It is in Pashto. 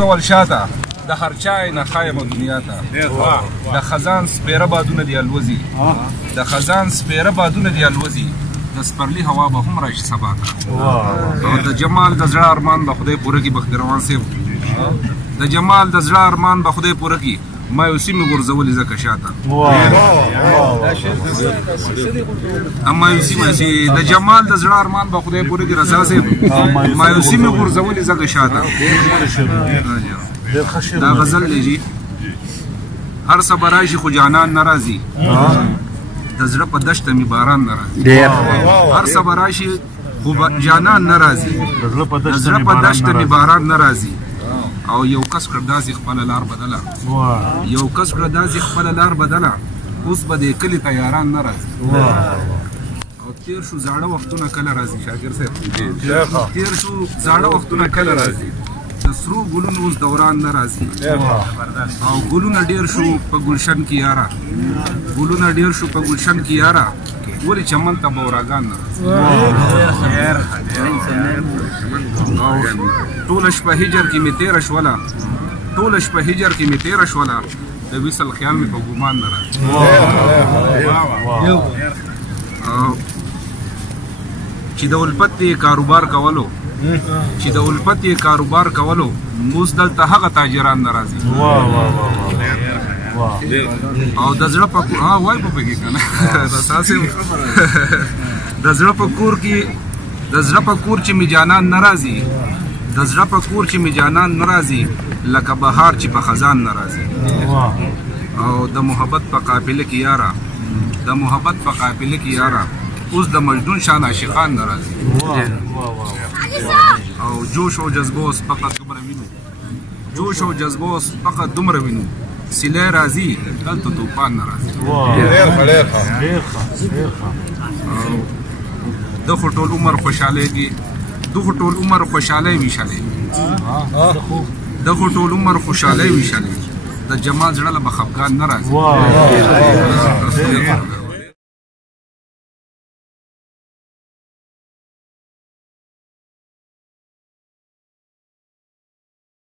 وغورځول شاته د هر چای نه خایم دنیا ته د خزان سپیره بادونه دي الوزي د خزان سپیره بادونه دي الوزي د سپرلي هوا به هم راشي سبا ته او د جمال د زړه ارمان به خدای پوره کړي بختروان صاحب د جمال د زړه ارمان به خدای پوره کړي مایوسي مې غورځولې ځکه شاته مایوسي د جمال د زړه ارمان به خدای پوره کړي رضا صاحب مایوسي مې غورځولې ځکه شاته دا غزل دی جی هر صبا راشي خو جانان ناراضي د زړه په دشته مې باران ناراضي هر صبا راشي خو جانان ناراضي د زړه په دشته مې باران ناراضي او یو کس کړ داسې خپله لار بدله یو کس کړ داسې خپله لار بدله اوس به د کلي ته یاران نه راځي او تیر شو زاړه وختونه کله راځي شاکر صاحب تیر شو زاړه وختونه کله راځي د سرو ګلونو اوس دوران نه راځي او ګلونه ډېر شو په ګلشن کې یاره ګلونه ډېر شو په ګلشن کې یاره ولې چمن ته به وراګان نه ټوله شپه هجر کې مې تېره شوله ټوله شپه هجر کې مې تېره شوله د وصل خیال مې په ګمان نه راځي چې د الفت یې کاروبار کولو چې د الفت یې کاروبار کولو اوس دلته هغه تاجران نه راځي او د زړه په وای په پکې که نه د زړه په کور کې د زړه په کور چې مې جانان نه راځي د زړه په کور چې مې جانان نه راځي لکه بهار چې په خزان نه راځي او د محبت په قافله کې یاره د محبت په قافله کې یاره اوس د مجنون شان عاشقان نه راځي او جوش او جذبه اوس فقط دومره وینو جوش او جذبه اوس فقط دومره وینو سیلی راځي دلته طوفان نه راځي د خو ټول عمر خوشحالېږي د خو ټول عمر خوشحالۍ ویشلې د خو ټول عمر خوشحالۍ ویشلې د جمال زړه له به خفګان نه راځي